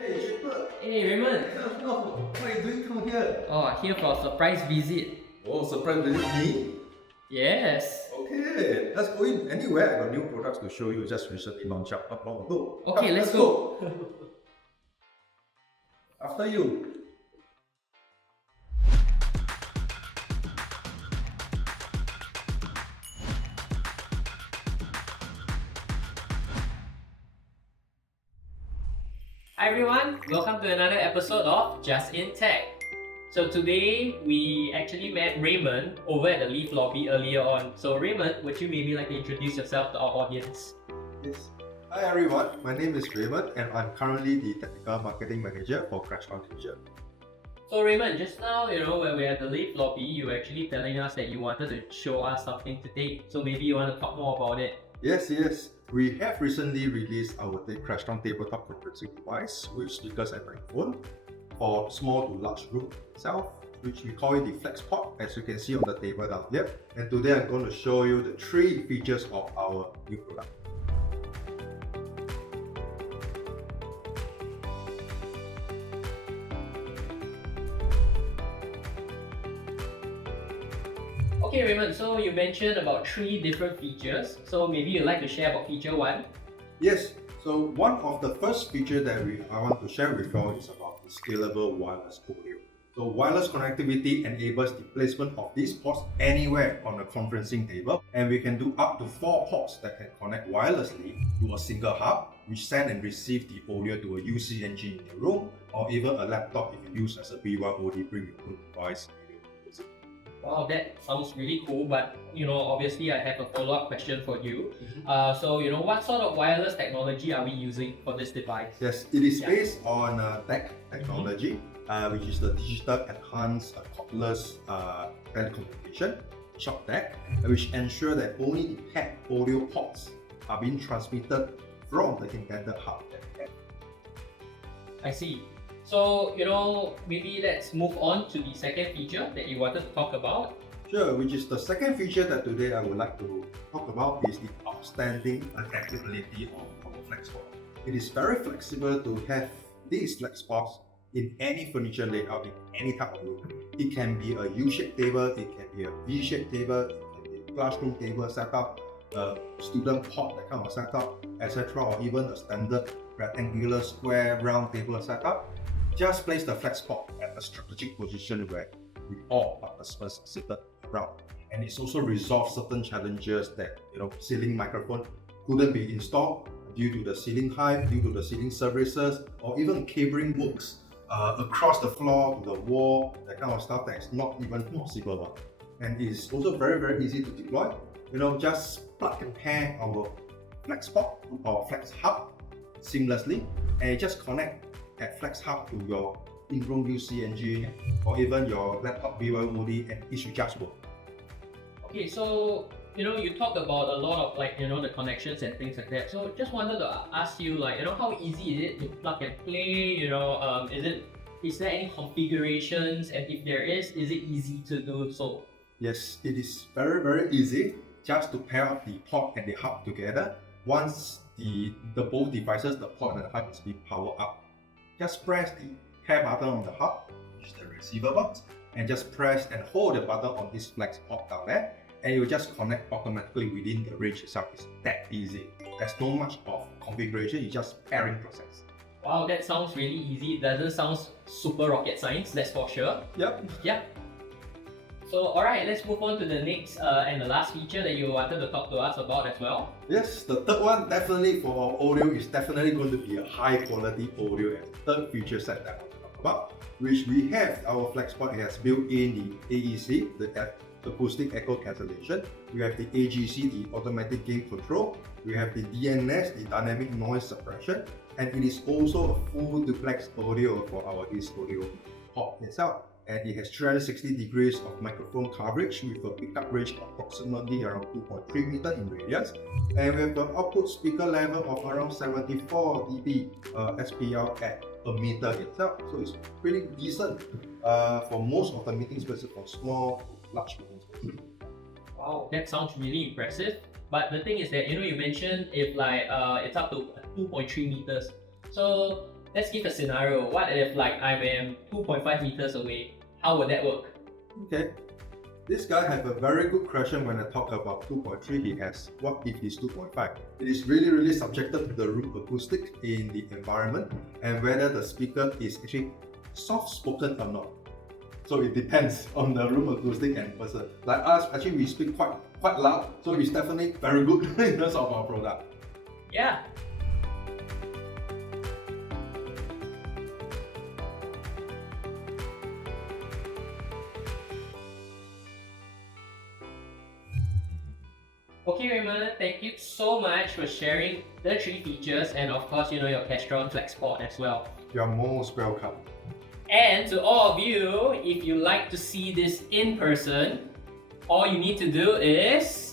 Hey, Japer. Hey Raymond. What are you doing from here? Oh, here for a surprise visit. Oh, surprise visit me? Yes. Okay, let's go in. Anyway, I got new products to show you. Just recently launched up not long ago. Okay, Come, let's go. After you. Hi everyone, welcome to another episode of Just in Tech. So today we actually met Raymond over at the lift lobby earlier on. So Raymond, would you maybe like to introduce yourself to our audience? Yes. Hi everyone, my name is Raymond and I'm currently the Technical Marketing Manager for Crestron Asia. So Raymond, just now, when we're at the lift lobby, you were actually telling us that you wanted to show us something today. So maybe you want to talk more about it. Yes. We have recently released our Crestron tabletop conferencing device with speakers and microphone for small to large room itself, which we call it the Flex Pod, as you can see on the table down here. And today I'm going to show you the 3 features of our new product. Okay Raymond, so you mentioned about 3 different features. So maybe you'd like to share about feature 1? Yes, so one of the first features that I want to share with you is about the scalable wireless audio. So wireless connectivity enables the placement of these ports anywhere on a conferencing table, and we can do up to 4 ports that can connect wirelessly to a single hub, which send and receive the audio to a UCNG in your room, or even a laptop if you use as a BYOD, bring your own device. Wow, that sounds really cool, but obviously I have a follow-up question for you. So what sort of wireless technology are we using for this device? Yes, it is based on TEC technology, which is the Digital Enhanced Cordless Telecommunication, short TEC, which ensure that only the PAC audio ports are being transmitted from the intended hub that we have. I see. So, maybe let's move on to the second feature that you wanted to talk about. Sure, which is the second feature that today I would like to talk about is the outstanding adaptability of our FlexPod. It is very flexible to have these FlexPods in any furniture layout, in any type of room. It can be a U-shaped table, it can be a V-shaped table, it can be a classroom table setup, a student pod, that kind of setup, etc., or even a standard rectangular, square, round table setup. Just place the FlexPod at a strategic position where all participants are seated around. And it's also resolved certain challenges that ceiling microphone couldn't be installed due to the ceiling height, due to the ceiling services, or even cabling works across the floor to the wall, that kind of stuff that is not even possible. And it's also very easy to deploy. Just plug and pair our FlexPod or Flex Hub seamlessly, and just connect at Flex Hub to your in-room UCNG or even your laptop BYOD, and it should just work. Okay, so you talked about a lot of the connections and things like that. So just wanted to ask you how easy is it to plug and play? Is there any configurations, and if there is it easy to do so? Yes, it is very easy just to pair up the port and the hub together. Once the both devices, the port and the hub, is being powered up, just press the pair button on the hub, which is the receiver box, and just press and hold the button on this flex port down there, and it will just connect automatically within the range itself. It's that easy. There's no much of configuration, it's just pairing process. Wow, that sounds really easy. It doesn't sound super rocket science, that's for sure. Yep. So alright, let's move on to the next and the last feature that you wanted to talk to us about as well. Yes, the third one definitely for our audio is definitely going to be a high quality audio, and third feature set that I want to talk about, which we have our FlexPod has built in the AEC, the acoustic echo cancellation. We have the AGC, the automatic gain control. We have the DNS, the dynamic noise suppression, and it is also a full duplex audio for our audio pod itself. And it has 360 degrees of microphone coverage with a pickup range of approximately around 2.3 meters in radius. And we have an output speaker level of around 74 dB SPL at a meter itself. So it's pretty decent for most of the meeting spaces, for small to large meeting spaces. Wow, that sounds really impressive. But the thing is that you mentioned if it's up to 2.3 meters. So let's give a scenario. What if like I am 2.5 meters away? How would that work? Okay. This guy have a very good question when I talk about 2.3 he has. What if he's 2.5? It is really subjected to the room acoustic in the environment and whether the speaker is actually soft spoken or not. So it depends on the room acoustic and person. Like us, actually we speak quite loud, so it's definitely very good in terms of our product. Yeah. Okay, Raymond, thank you so much for sharing the 3 features and of course, your Crestron FlexPort as well. You are most welcome. And to all of you, if you like to see this in person, all you need to do is